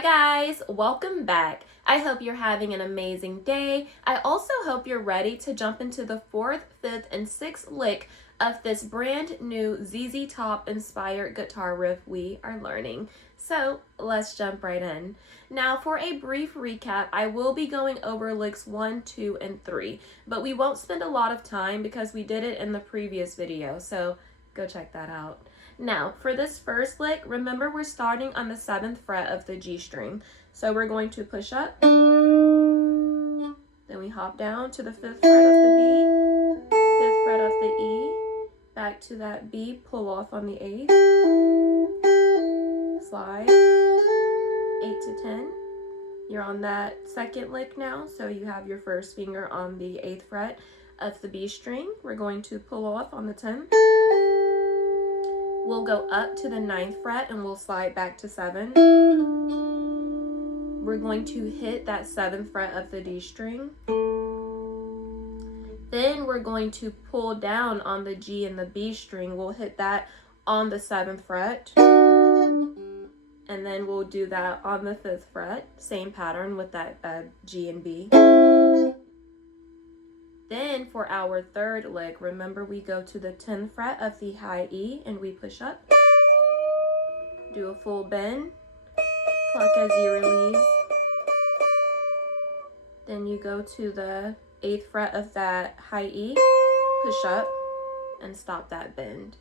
Hi guys, welcome back. I hope you're having an amazing day. I also hope you're ready to jump into the 4th, 5th, and 6th lick of this brand new ZZ Top inspired guitar riff we are learning. So let's jump right in. Now for a brief recap, I will be going over licks 1, 2, and 3, but we won't spend a lot of time because we did it in the previous video, so go check that out. Now, for this first lick, remember we're starting on the 7th fret of the G string. So we're going to push up, then we hop down to the 5th fret of the B, 5th fret of the E, back to that B, pull off on the 8th, slide, 8 to 10. You're on that second lick now, so you have your first finger on the 8th fret of the B string. We're going to pull off on the 10th. We'll go up to the 9th fret and we'll slide back to 7. We're going to hit that 7th fret of the D string. Then we're going to pull down on the G and the B string. We'll hit that on the 7th fret. And then we'll do that on the 5th fret. Same pattern with that G and B. Then for our third lick, remember we go to the 10th fret of the high E and we push up. Do a full bend, pluck as you release. Then you go to the 8th fret of that high E, push up, and stop that bend.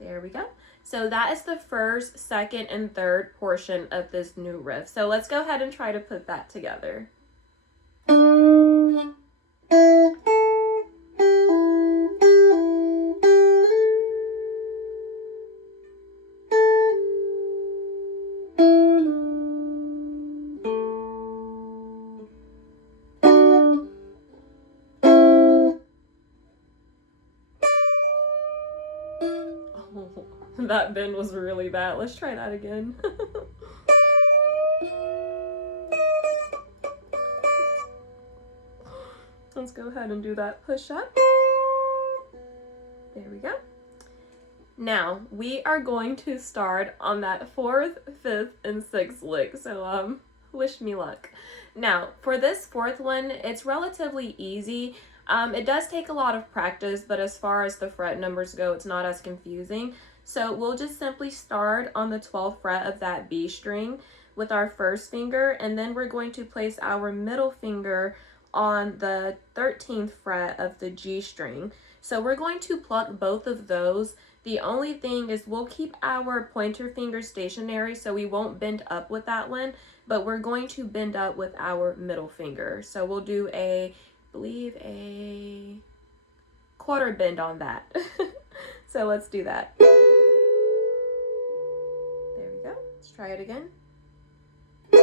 There we go. So that is the first, second, and third portion of this new riff. So let's go ahead and try to put that together. That bend was really bad. Let's try that again. Let's go ahead and do that push up. There we go. Now, we are going to start on that 4th, 5th, and 6th lick. So, wish me luck. Now, for this 4th one, it's relatively easy. It does take a lot of practice, but as far as the fret numbers go, it's not as confusing. So we'll just simply start on the 12th fret of that B string with our first finger, and then we're going to place our middle finger on the 13th fret of the G string. So we're going to pluck both of those. The only thing is we'll keep our pointer finger stationary, so we won't bend up with that one, but we're going to bend up with our middle finger. So we'll do I believe a quarter bend on that. So let's do that. There we go. Let's try it again. There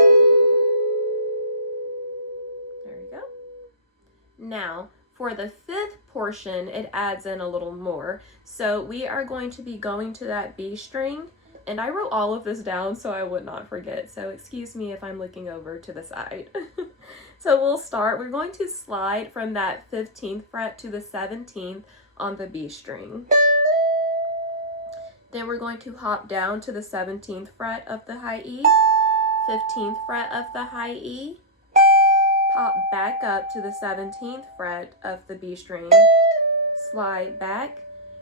we go. Now, for the 5th portion, it adds in a little more. So we are going to be going to that B string, and I wrote all of this down so I would not forget. So excuse me if I'm looking over to the side. So we'll start. We're going to slide from that 15th fret to the 17th on the B string. Then we're going to hop down to the 17th fret of the high E, 15th fret of the high E, hop back up to the 17th fret of the B string, slide back.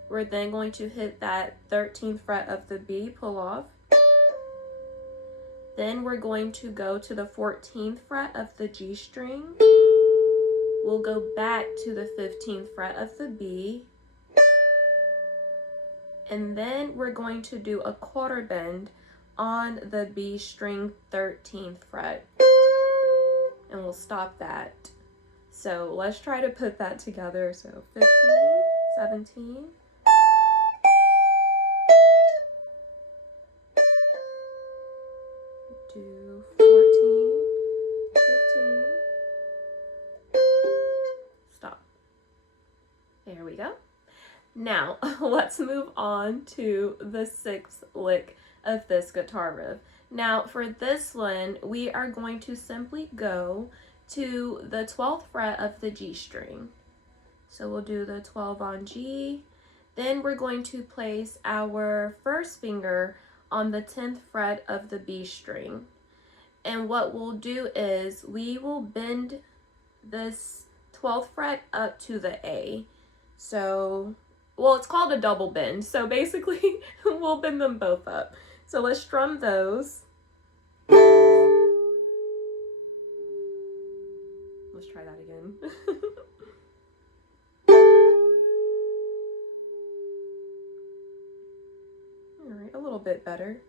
We're then going to hit that 13th fret of the B, pull off. Then we're going to go to the 14th fret of the G string. We'll go back to the 15th fret of the B. And then we're going to do a quarter bend on the B string 13th fret. And we'll stop that. So let's try to put that together. So 15, 17. Do 14, 15. Stop. There we go. Now, let's move on to the 6th lick of this guitar riff. Now, for this one, we are going to simply go to the 12th fret of the G string. So we'll do the 12 on G. Then we're going to place our first finger on the 10th fret of the B string. And what we'll do is we will bend this 12th fret up to the A. So, well, it's called a double bend. So basically, we'll bend them both up. So let's strum those. Let's try that again. All right, a little bit better.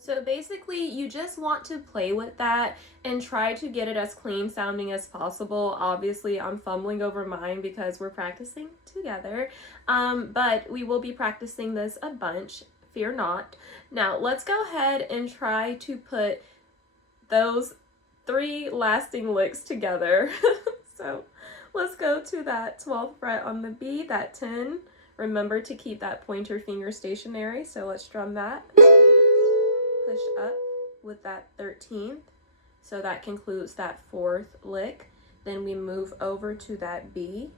So basically, you just want to play with that and try to get it as clean sounding as possible. Obviously, I'm fumbling over mine because we're practicing together, but we will be practicing this a bunch, fear not. Now, let's go ahead and try to put those 3 lasting licks together. So let's go to that 12th fret on the B, that 10. Remember to keep that pointer finger stationary, so let's strum that. Push up with that 13th, so that concludes that 4th lick. Then we move over to that B.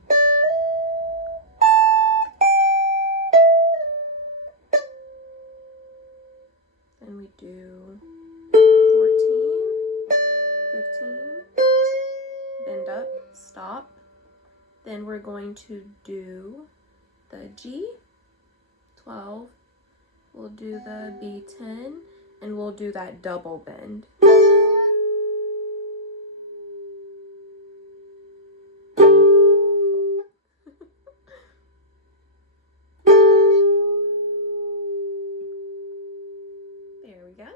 Then we do 14, 15, bend up, stop. Then we're going to do the G, 12, we'll do the B10, and we'll do that double bend. There we go.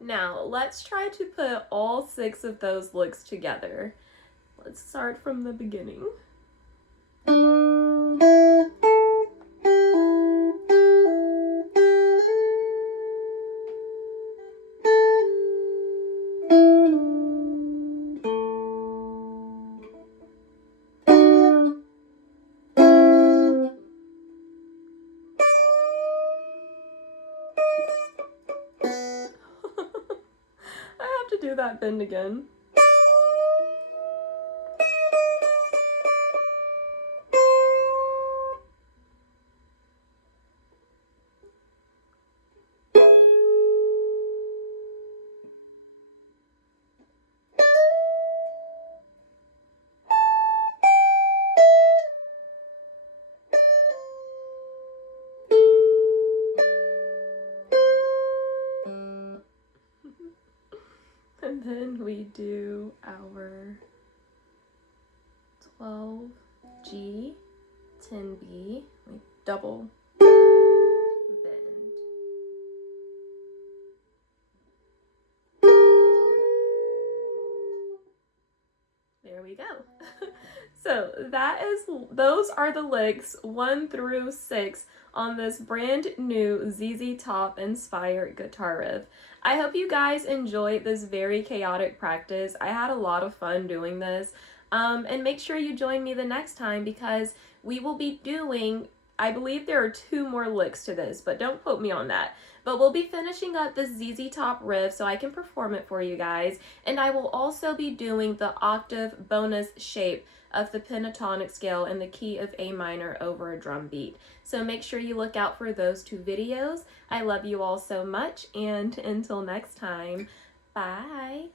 Now, let's try to put all 6 of those licks together. Let's start from the beginning. I have to do that bend again. And then we do our 12G, 10B, we double bend. There we go. So those are the licks 1 through 6 on this brand new ZZ Top inspired guitar riff. I hope you guys enjoyed this very chaotic practice. I had a lot of fun doing this. And make sure you join me the next time because we will be doing, I believe there are 2 more licks to this, but don't quote me on that. But we'll be finishing up this ZZ Top riff so I can perform it for you guys. And I will also be doing the octave bonus shape of the pentatonic scale in the key of A minor over a drum beat. So make sure you look out for those 2 videos. I love you all so much, and until next time, bye!